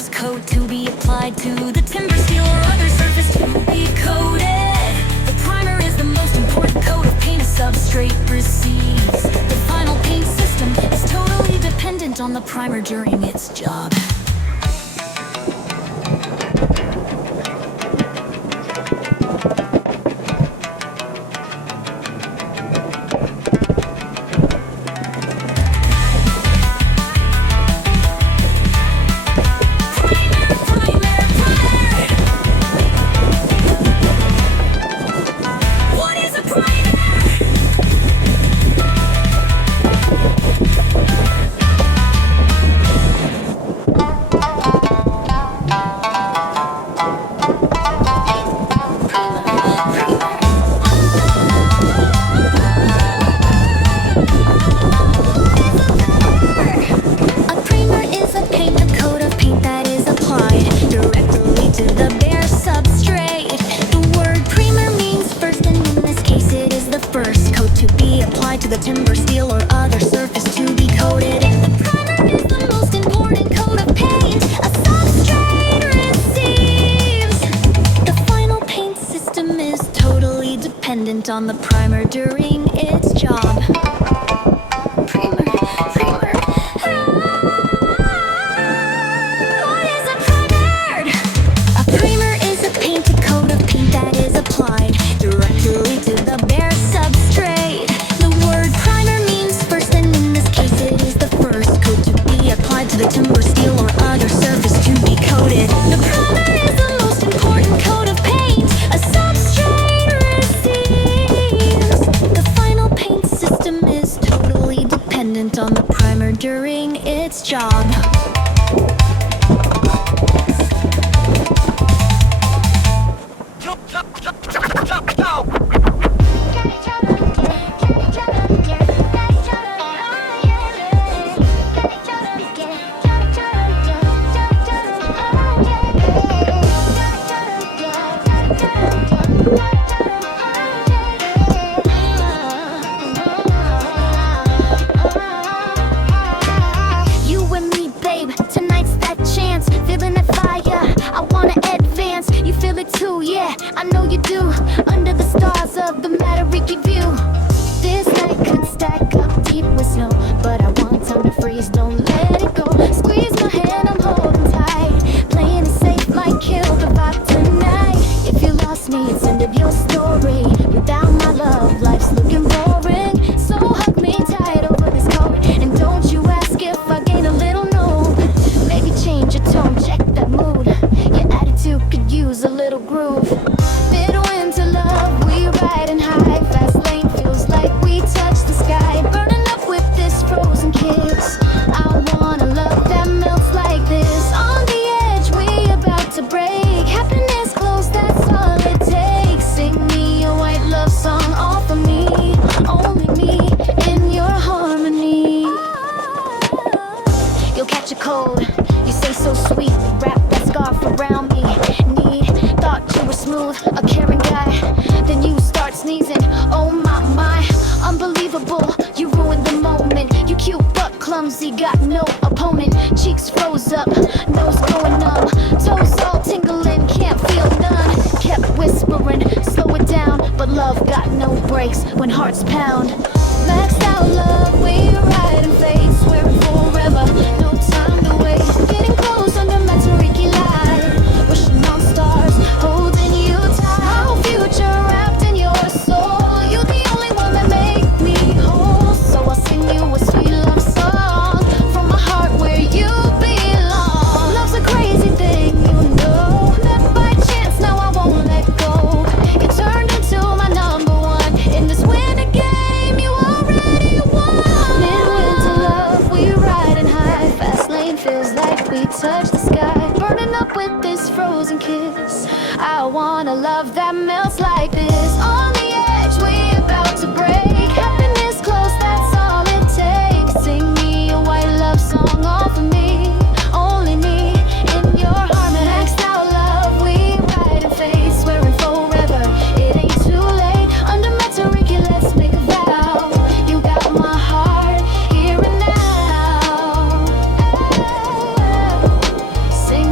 first coat to be applied to the timber, steel, or other surface to be coated. The primer is the most important coat of paint a substrate receives. The final paint system is totally dependent on the primer during its job. To the timber, steel, or other surface to be coated. The primer is the most important coat of paint a substrate receives. The final paint system is totally dependent on the primer during its job. Primer. What is a primer? A primer is a painted coat of paint that is applied directly to the bare substrate. To the timber, steel, or other surface to be coated. The primer is the most important coat of paint a substrate receives. The final paint system is totally dependent on the primer during its job. I know you do, under the stars of the Matariki view. This night could stack up deep with snow, but I want time to freeze, don't let it go. Squeeze my hand, I'm holding tight. Playing it safe might kill the vibe tonight. If you lost me, it's end of your story. Without my love, life's looking boring. So hug me tight over this coat, and don't you ask if I gain a little no. Maybe change your tone, check that mood. Your attitude could use a little groove. Midwinter love, we riding high. Fast lane feels like we touch the sky. Burning up with this frozen kiss. I wanna love that melts like this. On the edge, we about to break. Happiness close, that's all it takes. Sing me a white love song, all for me. Only me in your harmony. You'll catch a cold, you say so sweet. Wrap that scarf around me. Thought you were smooth, a caring guy. Then you start sneezing, oh my, unbelievable. You ruined the moment. You cute but clumsy, got no opponent. Cheeks froze up, nose going numb. Toes all tingling, can't feel none. Kept whispering, slow it down. But love got no brakes when hearts pound. Maxed out love, we ride and fade. Swearing forever, no time to waste. Getting close under Matariki light. Wishing on stars, holding you tight. Our future wrapped in your soul. You're the only one that make me whole. So I'll sing you a sweet love song from my heart where you belong. Love's a crazy thing, you know. Met by chance, now I won't let go. You turned into my number one. In this winter game, you already won. Midwinter love, we riding high. Fast lane feels like we touch the sky. Burning up with this frozen kiss. I want a love that melts like this. On the edge, we about to break. Happiness close, that's all it takes. Sing me a white love song, all for me. Only me in your harmony. Maxed out love, we ride and fade. Swearing forever, it ain't too late. Under Matariki, let's make a vow. You got my heart here and now. Sing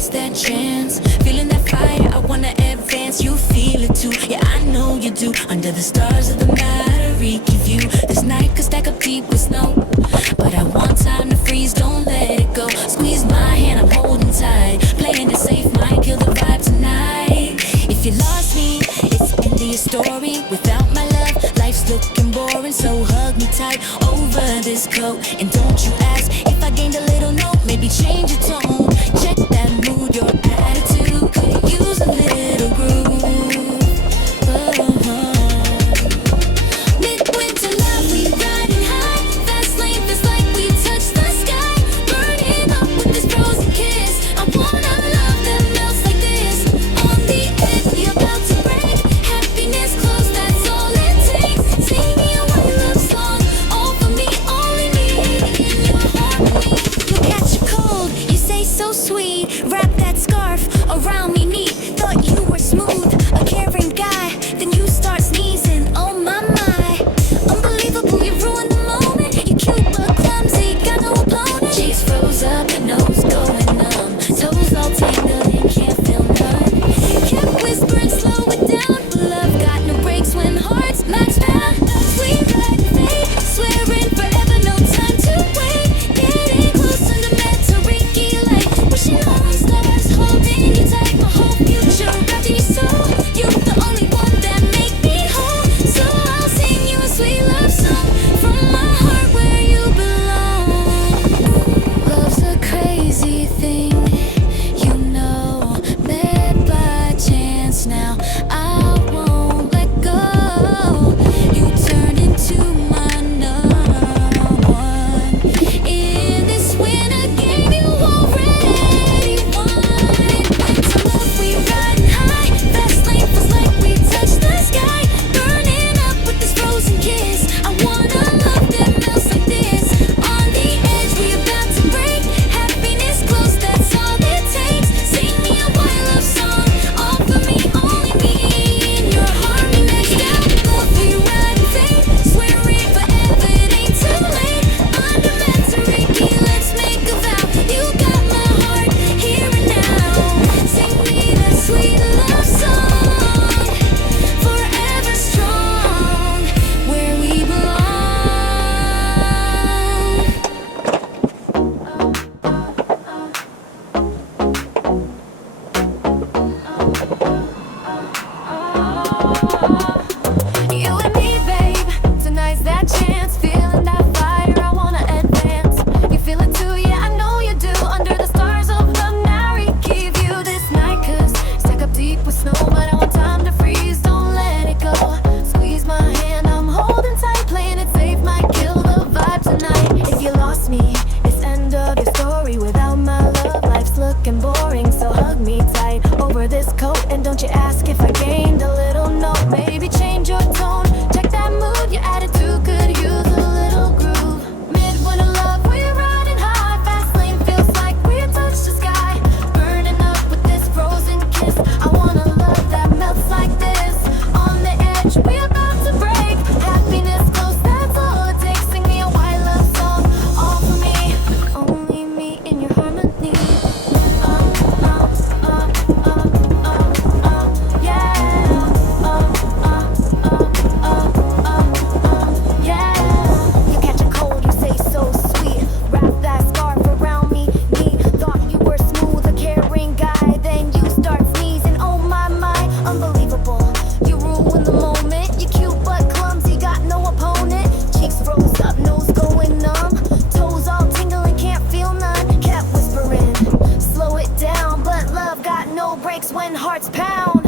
waste that chance. Feeling that fire, I wanna advance. You feel it too, yeah, I know you do. Under the stars of the night, I give you this night could stack up deep with snow, but I want time to freeze, don't let it go. Squeeze my hand, I'm holding tight. Playing it safe might kill the vibe tonight. If you lost me, it's the end of your story. Without my love, life's looking boring. So hug me tight over this coat, and don't you ask if I gained a little note. Maybe change your tone, check that mood, your attitude could use a little groove. Midwinter love, we riding high. Fast lane feels like we touched the sky. Burning up with this frozen kiss. I wanna love that melts like this. On the edge, we about to break. Happiness close, that's all it takes. Sing me a one love song, all for me, only me. In your harmony, you'll catch a cold. You say so sweet, wrap that scarf around me neat. Thought you were smooth, a caring guy. Then you start sneezing, oh my my. Unbelievable, you ruined the moment. You cute but clumsy, got no opponent. Cheeks froze up, nose going numb. Toes all tingling, can't feel none. Kept whispering, slow it down. But love got no breaks when hearts match down. Sweet like fate, swearing forever, no time to wait. Getting close under Toraichi light. Wishing on stars, holding you tight. My whole future wrapped in your soul. You're the only one that make me whole. So I'll sing you a sweet love song from my heart where you belong. Love's a crazy thing, you know, met by chance. Now I won't let go. You turned into my number one. In this winter game, you already won. Winter love, we riding high. Fast lane feels like we touched the sky. Burning up with this frozen kiss. I wanna love that melts like this. On the edge, we about to break. Happiness close, that's all it takes. Sing me a white love song, all for me, only me. In your harmony next down. Love, we riding fate. Swearing forever, it ain't too late. Under Toraichi, let's make a vow. You got my heart here and now. Sing me that sweet love song, forever strong, where we belong. You and me, babe, tonight's that chance. Feeling that fire, I wanna advance. You feel it too, yeah, I know you do. Under the stars of the night, give you this night. Cause stack up deep with snow, but I want time to freeze, don't let it go. Squeeze my hand, I'm holding tight. Playing it safe might kill the vibe tonight. If you lost me, it's end of your story. Without my love, life's looking boring. So hug me tight over this coat, and don't you ask if I gained a little note. Maybe change your tone, check that mood, your attitude could use a little groove. Midwinter love, we're riding high. Fast lane feels like we touched the sky. Burning up with this frozen kiss. I wanna love that melts like this. On the edge, we about to break. Happiness close, that's all it takes. Sing me a white love song, all for me, only me. In your harmony. Yeah. You catch a cold, you say so sweet. Wrap that scarf around me. Thought you were smooth, a caring guy. Then you start sneezing, oh my, unbelievable. You ruin the moment. You cute but clumsy, got no opponent. Cheeks froze up, nose going numb. Toes all tingling, can't feel none. Kept whispering, slow it down. But love got no breaks when hearts pound.